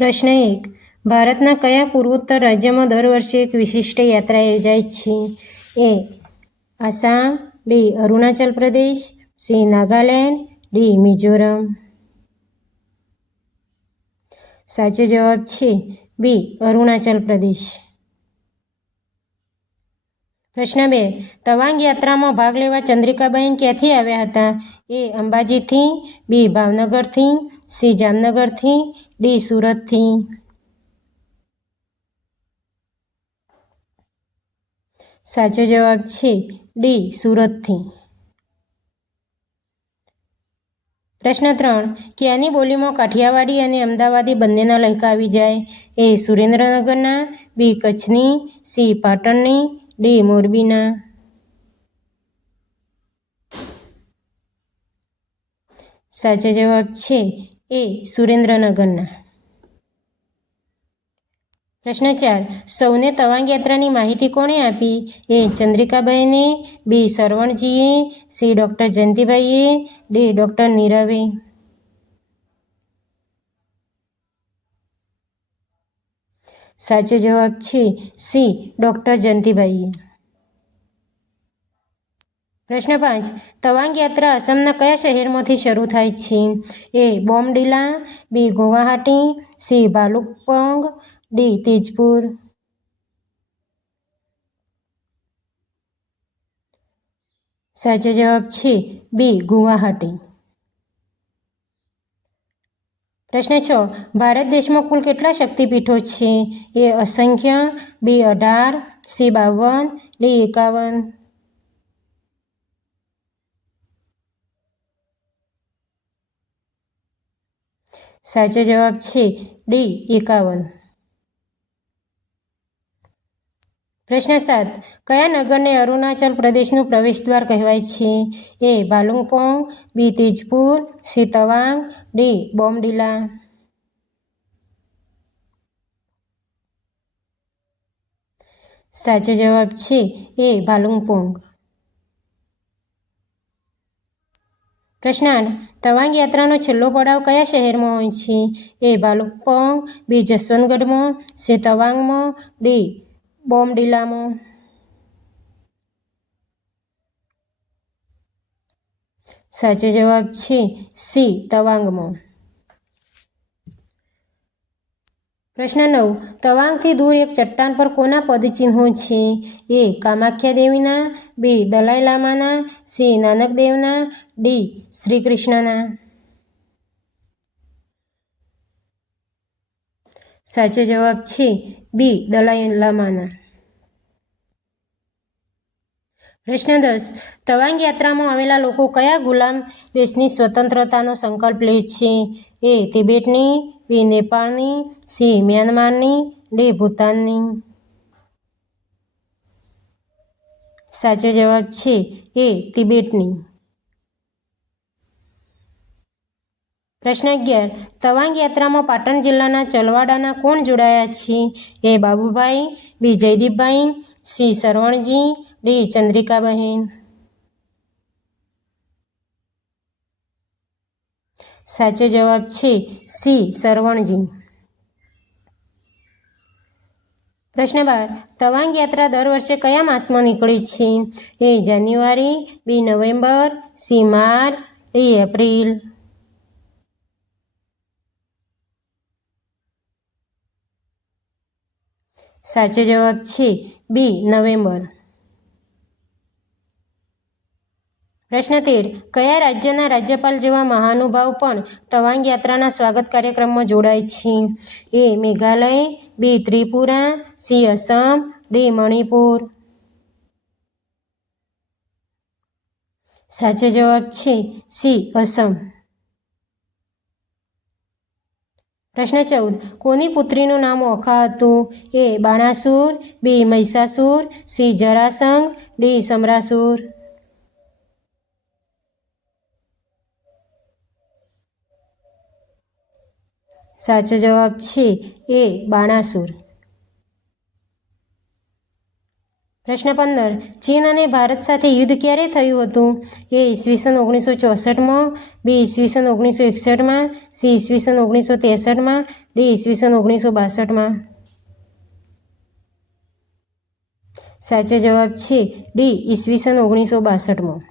પ્રશ્ન એક. ભારતના કયા પૂર્વોત્તર રાજ્યમાં દર વર્ષે એક વિશિષ્ટ યાત્રા યોજાય છે? એ. Assam. B. Arunachal Pradesh. C. Nagaland. D. Mizoram. સાચો જવાબ છે બી. અરુણાચલ પ્રદેશ. પ્રશ્ન બે. તવાંગ યાત્રામાં ભાગ લેવા ચંદ્રિકાબેન ક્યાંથી આવ્યા હતા? એ. અંબાજીથી. બી. ભાવનગરથી. સી. જામનગરથી. ડી સુરતથી. સાચો જવાબ છે ડી સુરતથી. પ્રશ્ન ત્રણ, ક્યાંની બોલીમાં કાઠિયાવાડી અને અમદાવાદી બંનેના લહેકા આવી જાય? એ સુરેન્દ્રનગરના, બી કચ્છની, સી પાટણની, ડી મોરબીના. સાચો જવાબ છે એ સુરેન્દ્રનગરના. પ્રશ્ન ચાર, સૌને તવાંગ યાત્રાની માહિતી કોણે આપી? એ ચંદ્રિકાબહેને બી સરવણજીએ, સી ડૉક્ટર જયંતિભાઈએ, ડી ડૉક્ટર નીરવે. સાચો જવાબ છે સી ડૉક્ટર જયંતિભાઈએ. પ્રશ્ન પાંચ. તવાંગ યાત્રા આસામના કયા શહેરમાંથી શરૂ થાય છે? A. Bomdila, B. Guwahati, C. Bhalukpong, D. Tezpur. સાચો જવાબ છે બી. ગુવાહાટી. પ્રશ્ન છ. ભારત દેશમાં કુલ કેટલા શક્તિપીઠો છે? એ. અસંખ્ય, બી. અઢાર, સી. બાવન, ડી. એકાવન. સાચો જવાબ છે ડી, એકાવન. પ્રશ્ન સાત, કયા નગરને અરુણાચલ પ્રદેશનું પ્રવેશદ્વાર કહેવાય છે? A Bhalukpong B, Tezpur, C, Tawang, D, Bomdila. સાચો જવાબ છે એ ભાલુંગપોંગ પ્રશ્ન આઠ તવાંગ યાત્રાનો છેલ્લો પડાવ કયા શહેરમાં હોય છે? એ ભાલુપોંગ બી જસવંતગઢમાં, સી તવાંગમાં, ડી બોમડીલામાં. સાચો જવાબ છે સી તવાંગમાં. પ્રશ્ન નવ. તવાંગથી દૂર એક ચટ્ટાન પર કોના પદચિહ્નો છે? એ. કામાખ્યા દેવીના, બી. દલાઈ લામાના, સી. નાનક દેવના, ડી. શ્રી કૃષ્ણના સાચો જવાબ છે બી. દલાઈ લામાના. પ્રશ્ન દસ. તવાંગ યાત્રામાં આવેલા લોકો કયા ગુલામ દેશની સ્વતંત્રતાનો સંકલ્પ લે છે? એ. તિબેટની બી નેપાળની, સી મ્યાનમારની, ડી ભૂતાનની. સાચો જવાબ છે એ તિબેટની. પ્રશ્ન અગિયાર, તવાંગ યાત્રામાં પાટણ જિલ્લાના ચલવાડાના કોણ જોડાયા છે? A Babubhai, B Jaydeepbhai, C Sarvanji, D Chandrikaben. સાચો જવાબ છે સી, સરવણજી. પ્રશ્ન બાર, તવાંગ યાત્રા દર વર્ષે કયા માસમાં નીકળે છે? A January, B November, C March, A April. સાચો જવાબ છે બી નવેમ્બર. પ્રશ્ન તેર કયા રાજ્યના રાજ્યપાલ જેવા મહાનુભાવ પણ તવાંગ યાત્રાના સ્વાગત કાર્યક્રમમાં જોડાય છે? A, Meghalaya, B, Tripura, C Assam D, Manipur. સાચો જવાબ છે સી અસમ પ્રશ્ન ચૌદ, કોની પુત્રીનું નામ ઓખા હતું? A, Banasur, B Mahishasur C, Jarasandh, D, Samrasur. સાચો જવાબ છે એ બાણાસુર. પ્રશ્ન પંદર, ચીન અને ભારત સાથે યુદ્ધ ક્યારે થયું હતું? એ ઈસવીસન ઓગણીસો ચોસઠમાં, બી ઈસવીસન ઓગણીસો એકસઠમાં, સી ઈસવીસન ઓગણીસો ત્રેસઠમાં, ડી ઈસવીસન ઓગણીસો બાસઠમાં. સાચો જવાબ છે ડી ઈસવીસન ઓગણીસો બાસઠમાં.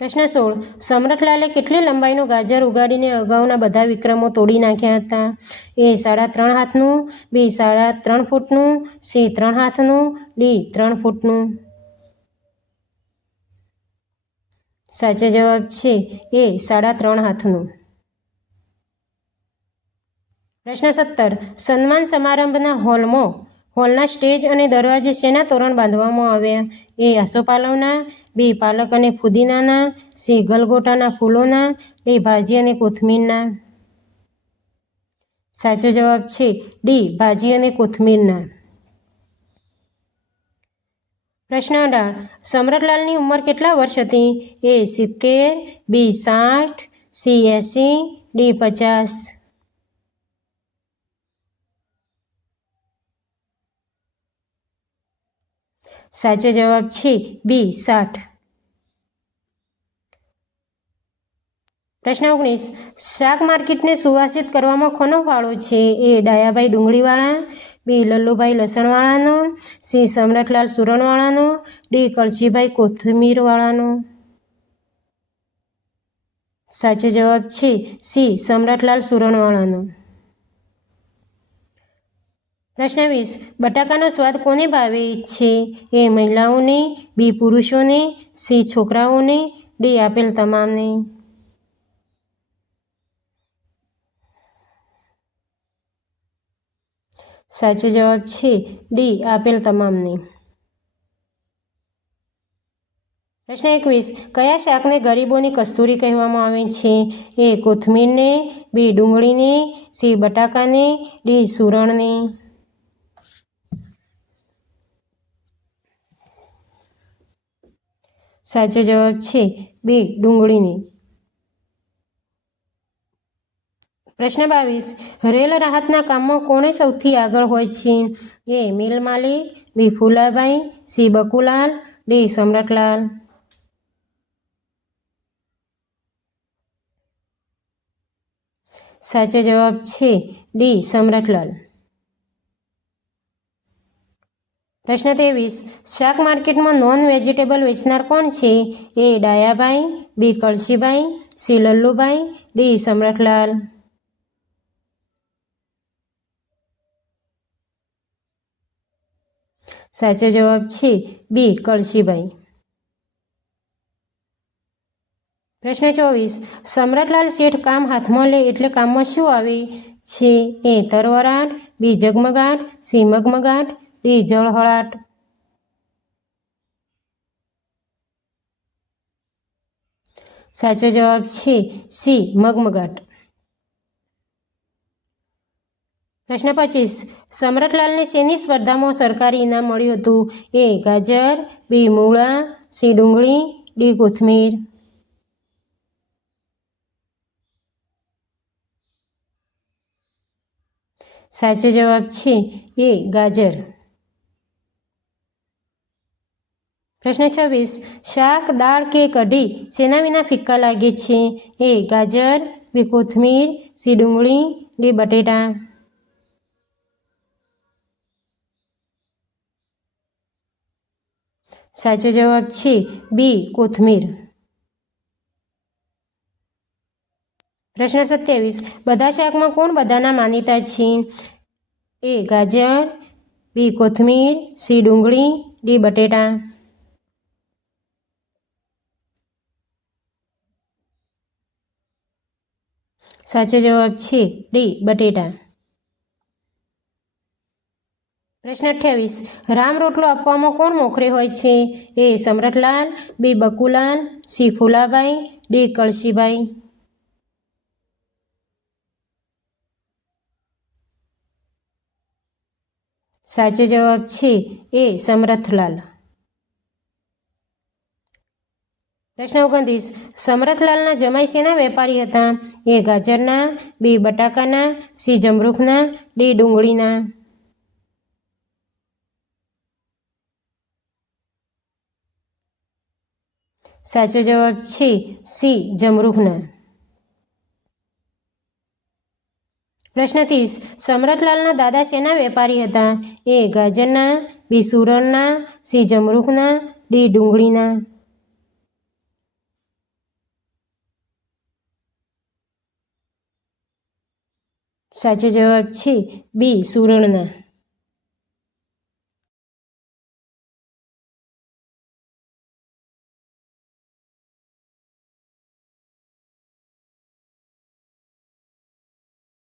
પ્રશ્ન સોળ. સમરથલાલે કેટલી લંબાઈનું ગાજર ઉગાડીને અગાઉના બધા વિક્રમો તોડી નાખ્યા હતા? એ સાડા ત્રણ હાથનું, બી સાડા ત્રણ ફૂટનું, સી ત્રણ હાથનું, ડી ત્રણ ફૂટનું. સાચો જવાબ છે એ સાડા ત્રણ હાથનું. પ્રશ્ન સત્તર. સન્માન સમારંભના હોલમાં હોલના સ્ટેજ અને દરવાજે શેના તોરણ બાંધવામાં આવ્યા? એ આસોપાલવના, બે પાલક અને ફુદીનાના, સી ગલગોટાના ફૂલોના, બે ભાજી અને કોથમીરના? સાચો જવાબ છે ડી, ભાજી અને કોથમીરના. પ્રશ્ન અઢાર. સમ્રાટલાલની ઉંમર કેટલા વર્ષ હતી? એ સિત્તેર, બી સાઠ, સી એંસી, ડી પચાસ. સાચો જવાબ છે બી, સાઠ. પ્રશ્ન ઓગણીસ. શાક માર્કેટને સુવાસિત કરવામાં કોનો ફાળો છે? એ ડાયાભાઈ ડુંગળીવાળા બી લલ્લુભાઈ લસણવાળાનો, સી સમ્રાટલાલ સુરણવાળાનો, ડી કળશીભાઈ કોથમીરવાળાનો. સાચો જવાબ છે સી સમ્રાટલાલ સુરણવાળાનો. પ્રશ્ન વીસ, બટાકાનો સ્વાદ કોને ભાવે છે? એ મહિલાઓને, બી પુરુષોને, સી છોકરાઓને, ડી આપેલ તમામને. સાચો જવાબ છે, ડી આપેલ તમામને. પ્રશ્ન એકવીસ, કયા શાકને ગરીબોની કસ્તુરી કહેવામાં આવે છે? એ કોથમીરને, બી ડુંગળીને, સી બટાકાને, ડી સુરણને. સાચો જવાબ છે બી, ડુંગળીની. પ્રશ્ન બાવીસ રેલ રાહતના કામમાં કોણે સૌથી આગળ હોય છે? એ, મિલ માલિક, બી, ફુલાભાઈ, સી, બકુલાલ, ડી, સમ્રાટલાલ. સાચો જવાબ છે ડી, સમ્રાટલાલ. પ્રશ્ન ત્રેવીસ, શાક માર્કેટમાં નોન વેજીટેબલ વેચનાર કોણ છે? A Dayabhai, B Kalshibhai, C Lallubhai, D Samratlal. સાચો જવાબ છે બી કળશીભાઈ. પ્રશ્ન ચોવીસ, સમ્રાટલાલ શેઠ કામ હાથમાં લે એટલે કામમાં શું આવે? છે એ તરવરાટ, બી જગમગાટ, સી મગમગાટ ડી જળહળાટ સાચો જવાબ છે સી, મગમગાટ. પ્રશ્ન પચીસ. સમ્રાટલાલને શેની સ્પર્ધામાં સરકારી ઇનામ મળ્યું હતું? એ, ગાજર, બી, મૂળા, સી, ડુંગળી, ડી, કોથમીર. સાચો જવાબ છે એ, ગાજર. પ્રશ્ન છવ્વીસ. શાક, દાળ કે કઢી શેના વિના ફિક્કા લાગે છે? એ ગાજર, બી કોથમીર, સી ડુંગળી, ડી બટેટા. સાચો જવાબ છે બી કોથમીર. પ્રશ્ન સત્યાવીસ. બધા શાકમાં કોણ બધાના માનીતા છે? એ ગાજર, બી કોથમીર, સી ડુંગળી, ડી બટેટા. સાચો જવાબ છે ડી, બટેટા. પ્રશ્ન અઠ્યાવીસ, રામ રોટલો આપવામાં કોણ મોખરે હોય છે? A Samratlal B, Bakulal, C, Fulabhai, D, Kalshibhai. સાચો જવાબ છે એ સમરથલાલ પ્રશ્ન ઓગણત્રીસ. સમરથલાલના જમાઈ શેના વેપારી હતા. એ ગાજરના, બી બટાકાના, સી જમરૂખના, ડી ડુંગળીના. સાચો જવાબ છે સી જમરૂખના. પ્રશ્ન ત્રીસ. સમરથલાલના દાદા શેના વેપારી હતા. એ ગાજરના, બી સુરણના, સી જમરૂખના, ડી ડુંગળીના. સાચો જવાબ છે બી સુરણના.